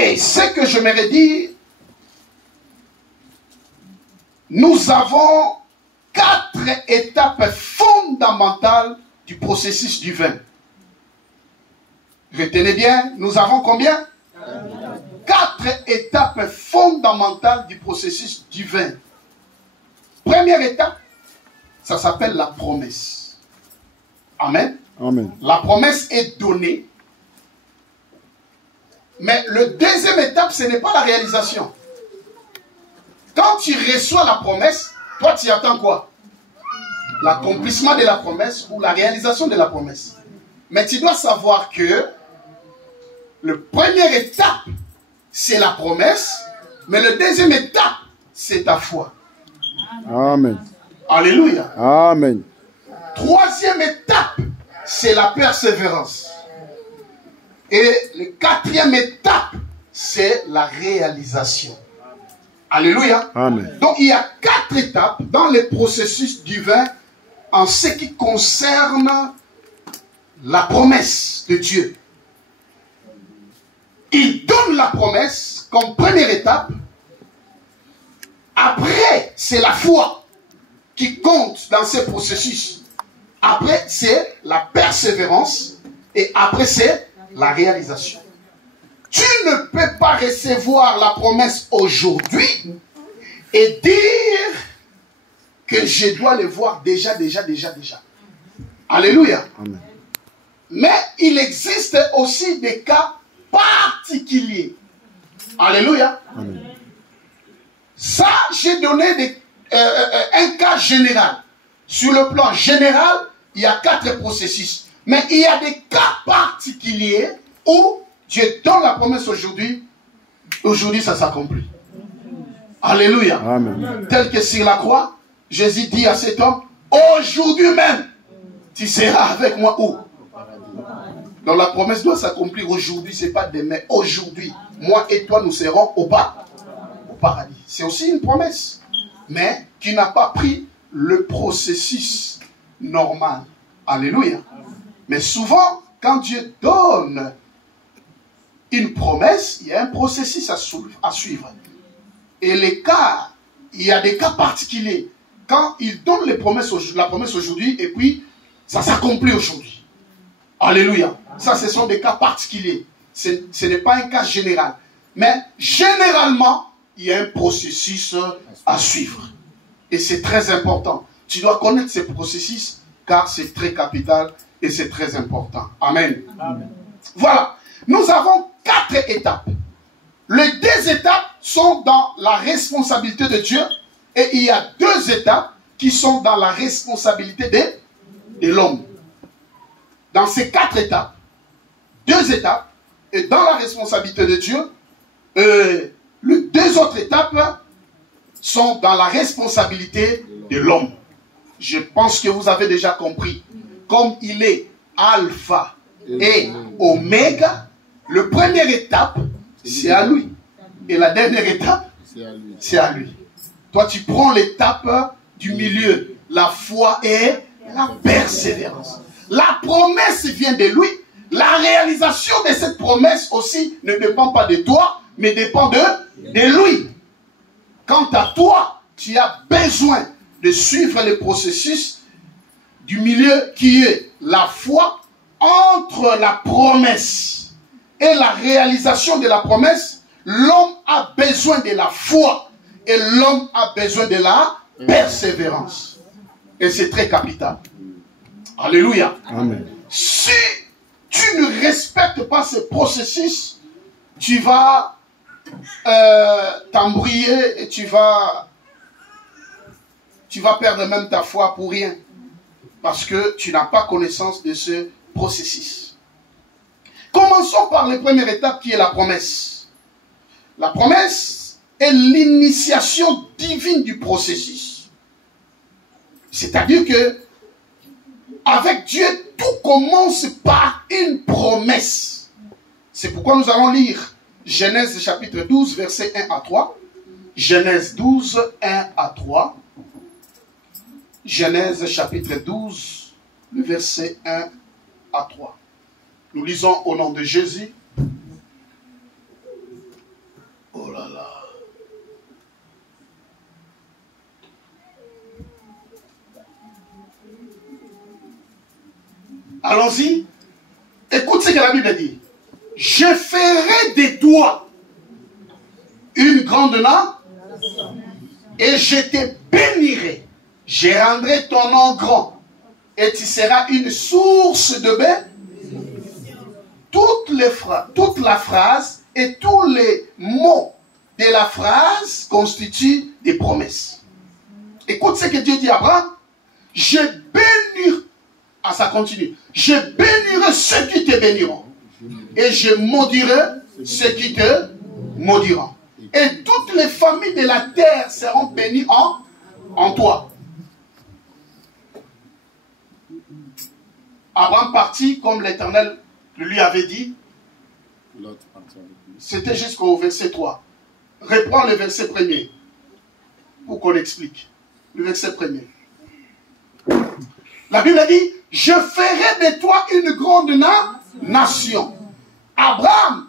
Et ce que j'aimerais dire, nous avons 4 étapes fondamentales du processus divin. Retenez bien, nous avons combien? 4 étapes fondamentales du processus divin. Première étape, ça s'appelle la promesse. Amen. Amen. La promesse est donnée. Mais le deuxième étape, ce n'est pas la réalisation. Quand tu reçois la promesse, toi tu attends quoi? L'accomplissement de la promesse ou la réalisation de la promesse. Mais tu dois savoir que la première étape, c'est la promesse, mais la deuxième étape, c'est ta foi. Amen. Alléluia. Amen. Troisième étape, c'est la persévérance. Et la quatrième étape, c'est la réalisation. Alléluia. Amen. Donc il y a 4 étapes dans le processus divin en ce qui concerne la promesse de Dieu. Il donne la promesse comme première étape. Après, c'est la foi qui compte dans ce processus. Après, c'est la persévérance. Et après, c'est la réalisation. Tu ne peux pas recevoir la promesse aujourd'hui et dire que je dois le voir déjà. Alléluia. Amen. Mais il existe aussi des cas particuliers. Alléluia. Amen. Ça, j'ai donné un cas général. Sur le plan général, il y a 4 processus. Mais il y a des cas particuliers où Dieu donne la promesse aujourd'hui. Aujourd'hui, ça s'accomplit. Alléluia. Amen. Tel que sur la croix, Jésus dit à cet homme, aujourd'hui même, tu seras avec moi où? Donc la promesse doit s'accomplir aujourd'hui, ce n'est pas demain. Aujourd'hui, moi et toi, nous serons au paradis. C'est aussi une promesse, mais qui n'a pas pris le processus normal. Alléluia. Mais souvent, quand Dieu donne une promesse, il y a un processus à suivre. Et les cas, il y a des cas particuliers. Quand il donne la promesse aujourd'hui, et puis ça s'accomplit aujourd'hui. Alléluia. Ça, ce sont des cas particuliers. Ce n'est pas un cas général. Mais généralement, il y a un processus à suivre. Et c'est très important. Tu dois connaître ce processus, car c'est très capital et c'est très important. Amen. Amen. Voilà. Nous avons 4 étapes. Les 2 étapes sont dans la responsabilité de Dieu et il y a 2 étapes qui sont dans la responsabilité de l'homme. Dans ces 4 étapes, 2 étapes, et dans la responsabilité de Dieu, les 2 autres étapes sont dans la responsabilité de l'homme. Je pense que vous avez déjà compris. Comme il est alpha et oméga, la première étape, c'est à lui. Et la dernière étape, c'est à lui. Toi, tu prends l'étape du milieu, la foi et la persévérance. La promesse vient de lui. La réalisation de cette promesse aussi ne dépend pas de toi, mais dépend de lui. Quant à toi, tu as besoin de suivre le processus du milieu qui est la foi entre la promesse et la réalisation de la promesse. L'homme a besoin de la foi et l'homme a besoin de la persévérance. Et c'est très capital. Alléluia. Amen. Si tu ne respectes pas ce processus, tu vas t'embrouiller et tu vas perdre même ta foi pour rien. Parce que tu n'as pas connaissance de ce processus. Commençons par la première étape qui est la promesse. La promesse est l'initiation divine du processus. C'est-à-dire que avec Dieu, tout commence par une promesse. C'est pourquoi nous allons lire Genèse chapitre 12, versets 1 à 3. Genèse 12, 1 à 3. Genèse chapitre 12, le verset 1 à 3. Nous lisons au nom de Jésus. Allons-y. Écoute ce que la Bible dit. Je ferai de toi une grande nation et je te bénirai. Je rendrai ton nom grand et tu seras une source de bénédiction. Toute la phrase et tous les mots de la phrase constituent des promesses. Écoute ce que Dieu dit à Abraham. Je bénirai. Ah, ça continue. Je bénirai ceux qui te béniront. Et je maudirai ceux qui te maudiront. Et toutes les familles de la terre seront bénies en toi. Abraham partit comme l'Éternel lui avait dit. C'était jusqu'au verset 3. Reprends le verset premier pour qu'on explique. Le verset premier. La Bible dit, je ferai de toi une grande nation. Abraham